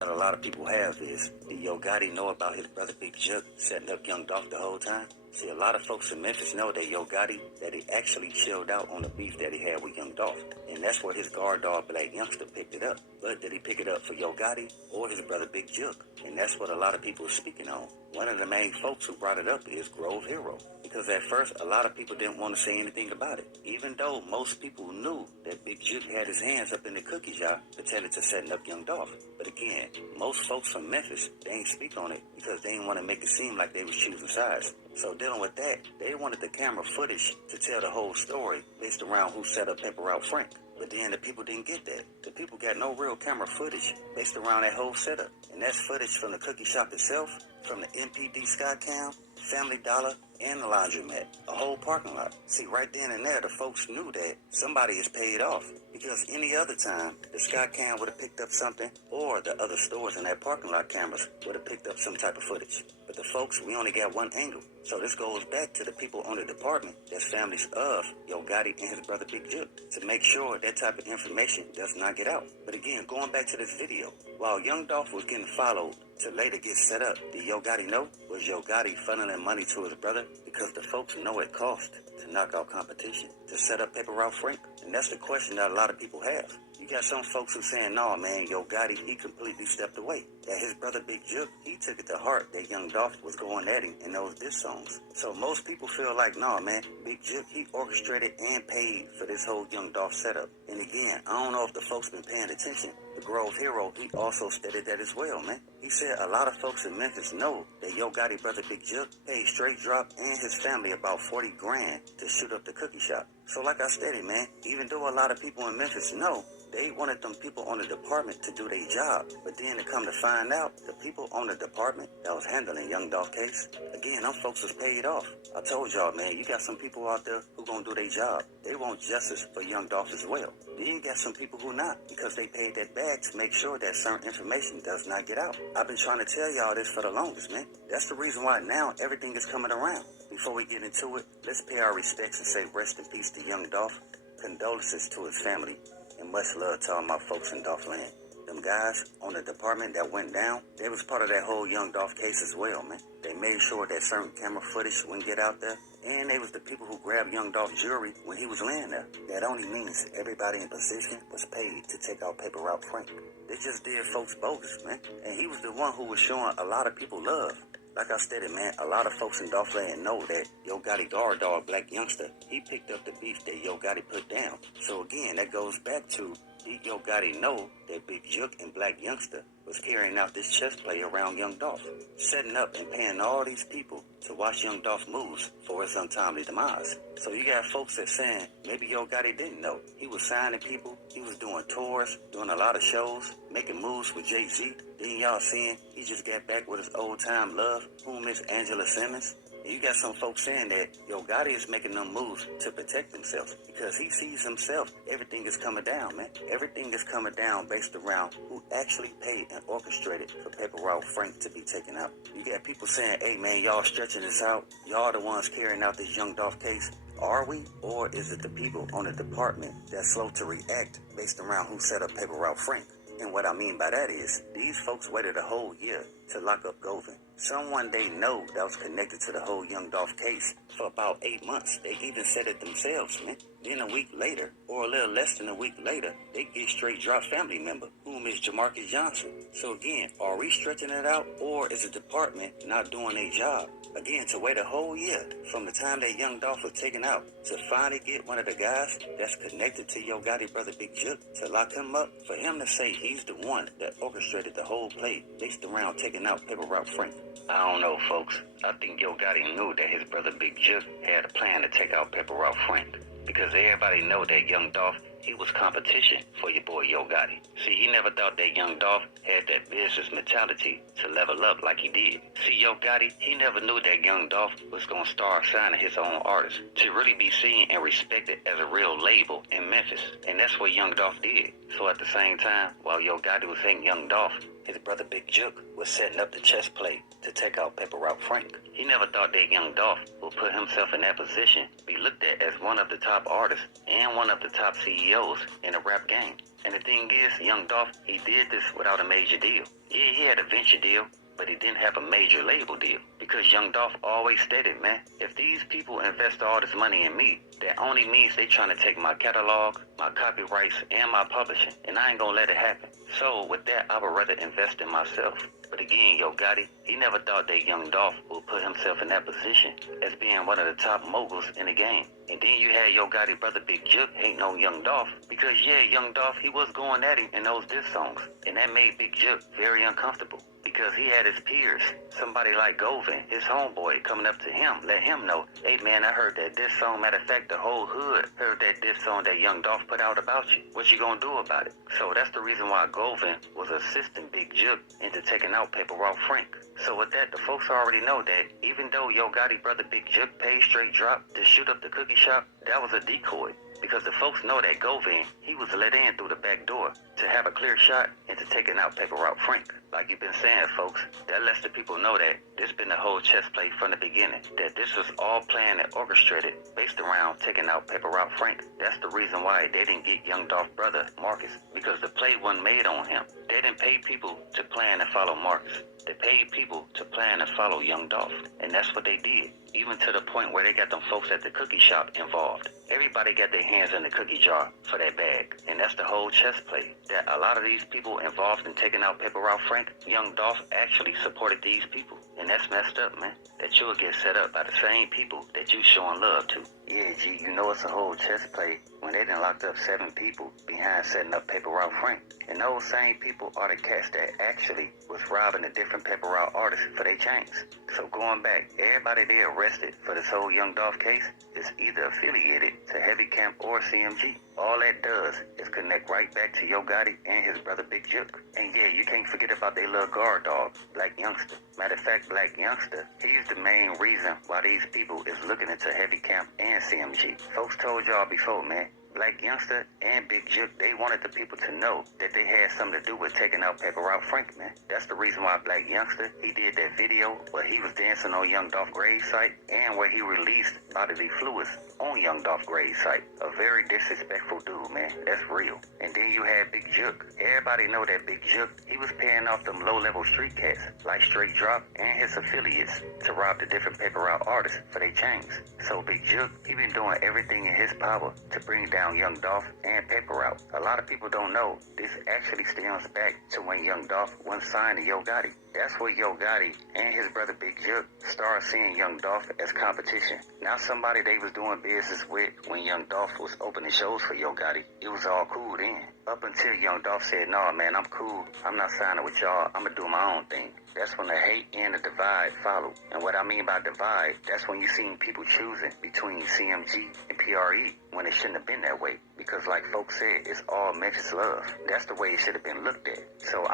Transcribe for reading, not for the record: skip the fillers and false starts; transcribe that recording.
That a lot of people have is, did Yo Gotti know about his brother Big Jook setting up Young Dolph the whole time? See, a lot of folks in Memphis know that Yo Gotti, that he actually chilled out on the beef that he had with Young Dolph. And that's where his guard dog Black Youngster picked it up. But did he pick it up for Yo Gotti or his brother Big Jook? And that's what a lot of people are speaking on. One of the main folks who brought it up is Grove Hero. Because at first, a lot of people didn't want to say anything about it. Even though most people knew that Big Jook had his hands up in the cookie jar pertaining to setting up Young Dolph. But again, most folks from Memphis, they ain't speak on it because they didn't want to make it seem like they was choosing sides. So dealing with that, they wanted the camera footage to tell the whole story based around who set up Pepper Out Frank. But then the people didn't get that. The people got no real camera footage based around that whole setup. And that's footage from the cookie shop itself, from the MPD Skycam, Family Dollar, and the laundromat. A whole parking lot. See, right then and there, the folks knew that somebody is paid off. Because any other time, the Skycam would have picked up something, or the other stores in that parking lot cameras would have picked up some type of footage. But the folks, we only got one angle. So this goes back to the people on the department that's families of Yo Gotti and his brother Big Jook to make sure that type of information does not get out. But again, going back to this video, while Young Dolph was getting followed to later get set up, did Yo Gotti know? Was Yo Gotti funneling money to his brother? Because the folks know it cost to knock out competition, to set up Pepper Out Frank. And that's the question that a lot of people have. You got some folks who saying, no, man, Yo Gotti, he completely stepped away. That his brother Big Jook, he took it to heart that Young Dolph was going at him in those diss songs. So most people feel like, no, man, Big Jook, he orchestrated and paid for this whole Young Dolph setup. And again, I don't know if the folks been paying attention. The Grove Hero, he also stated that as well, man. He said a lot of folks in Memphis know that Yo Gotti brother Big Jook paid Straight Drop and his family about 40 grand to shoot up the cookie shop. So like I stated, man, even though a lot of people in Memphis know, they wanted them people on the department to do their job. But then to come to find out, the people on the department that was handling Young Dolph case, again, them folks was paid off. I told y'all, man, you got some people out there who gonna do their job. They want justice for Young Dolph as well. Then you got some people who not, because they paid that bag to make sure that certain information does not get out. I've been trying to tell y'all this for the longest, man. That's the reason why now everything is coming around. Before we get into it, let's pay our respects and say rest in peace to Young Dolph. Condolences to his family. And much love to all my folks in Dolph land. Them guys on the department that went down, they was part of that whole Young Dolph case as well, man. They made sure that certain camera footage wouldn't get out there. And they was the people who grabbed Young Dolph jewelry when he was laying there. That only means everybody in position was paid to take out Pepper Out Frank. They just did folks bogus, man. And he was the one who was showing a lot of people love. Like I stated, man, a lot of folks in Dolph land know that Yo Gotti guard dog Black Youngster, he picked up the beef that Yo Gotti put down. So again, that goes back to, did Yo Gotti know that Big Jook and Black Youngster was carrying out this chess play around Young Dolph, setting up and paying all these people to watch Young Dolph moves for his untimely demise? So you got folks that saying maybe Yo Gotti didn't know. He was signing people, he was doing tours, doing a lot of shows, making moves with Jay-Z. Then y'all seeing he just got back with his old time love, who Miss Angela Simmons. And you got some folks saying that Yo Gotti is making them moves to protect themselves because he sees himself, everything is coming down, man. Everything is coming down based around who actually paid and orchestrated for Pepper Out Frank to be taken out. You got people saying, hey man, y'all stretching this out. Y'all the ones carrying out this Young Dolph case. Are we? Or is it the people on the department that's slow to react based around who set up Pepper Out Frank? And what I mean by that is, these folks waited a whole year to lock up Govan. Someone they know that was connected to the whole Young Dolph case for about 8 months. They even said it themselves, man. Then a week later, or a little less than a week later, they get Straight Drop family member, whom is Jamarcus Johnson. So again, are we stretching it out, or is the department not doing their job? Again, to wait a whole year from the time that Young Dolph was taken out to finally get one of the guys that's connected to Yo Gotti brother Big Jook to lock him up, for him to say he's the one that orchestrated the whole play based around taking out Pepper Out Frank. I don't know, folks. I think Yo Gotti knew that his brother Big Jook had a plan to take out Pepper Out Frank. Because everybody know that Young Dolph, he was competition for your boy Yo Gotti. See, he never thought that Young Dolph had that business mentality to level up like he did. See, Yo Gotti, he never knew that Young Dolph was going to start signing his own artists to really be seen and respected as a real label in Memphis. And that's what Young Dolph did. So at the same time, while Yo Gotti was hating Young Dolph, his brother Big Jook was setting up the chess play to take out Pepper Out Frank. He never thought that Young Dolph would put himself in that position, be looked at as one of the top artists and one of the top CEOs in the rap game. And the thing is, young Dolph, he did this without a major deal. Yeah, he had a venture deal, but he didn't have a major label deal. Because young Dolph always stated, man, if these people invest all this money in me, that only means they trying to take my catalog, my copyrights, and my publishing, and I ain't gonna let it happen. So with that, I would rather invest in myself. But again, Yo Gotti, he never thought that young Dolph would put himself in that position as being one of the top moguls in the game. And then you had Yo Gotti brother Big Jook hating on young Dolph because yeah, young Dolph, he was going at him in those diss songs. And that made Big Jook very uncomfortable because he had his peers, somebody like Govin, his homeboy, coming up to him, let him know, hey man, I heard that diss song, matter of fact, the whole hood heard that diss song that young Dolph put out about you. What you gonna do about it? So that's the reason why Govin was assisting Big Jook into taking out Paper Route Frank. So with that, the folks already know that even though Yo Gotti brother Big Jook paid straight drop to shoot up the cookie shop, that was a decoy. Because the folks know that Govin, he was let in through the back door to have a clear shot into taking out Paper Route Frank. Like you've been saying, folks, that lets the people know that this been the whole chess play from the beginning. That this was all planned and orchestrated based around taking out Paper Route Frank. That's the reason why they didn't get young Dolph brother Marcus, because the play wasn't made on him. They didn't pay people to plan and follow Marcus. They paid people to plan and follow young Dolph. And that's what they did. Even to the point where they got them folks at the cookie shop involved. Everybody got their hands in the cookie jar for that bag. And that's the whole chess play. That a lot of these people involved in taking out Paper Route Frank, young Dolph actually supported these people. And that's messed up, man. That you'll get set up by the same people that you showing love to. Yeah, G, you know it's a whole chess play when they done locked up 7 people behind setting up Paper Route Frank. And those same people are the cats that actually was robbing the different Paper Route artists for their chains. So going back, everybody they arrested for this whole young Dolph case is either affiliated to Heavy Camp or CMG. All that does is connect right back to Yo Gotti and his brother Big Jook. And yeah, you can't forget about their little guard dog, Black Youngster. Matter of fact, Black Youngster, he's the main reason why these people is looking into Heavy Camp and CMG. Folks told y'all before, man. Black Youngster and Big Jook, they wanted the people to know that they had something to do with taking out Paper Route Frank, man. That's the reason why Black Youngster, he did that video where he was dancing on Young Dolph grave site and where he released bodily fluids on Young Dolph grave site. A very disrespectful dude, man. That's real. And then you had Big Jook. Everybody know that Big Jook, he was paying off them low-level street cats like Straight Drop and his affiliates to rob the different Paper Route artists for their chains. So Big Jook, he been doing everything in his power to bring down young Dolph and Paper Route. A lot of people don't know this actually stems back to when young Dolph was signed to Yo Gotti. That's where Yo Gotti and his brother Big Jook started seeing young Dolph as competition. Not somebody they was doing business with when young Dolph was opening shows for Yo Gotti. It was all cool then. Up until young Dolph said, nah man, I'm cool. I'm not signing with y'all. I'm gonna do my own thing. That's when the hate and the divide followed. And what I mean by divide, that's when you seen people choosing between CMG and PRE when it shouldn't have been that way. Because like folks said, it's all Memphis love. That's the way it should have been looked at. So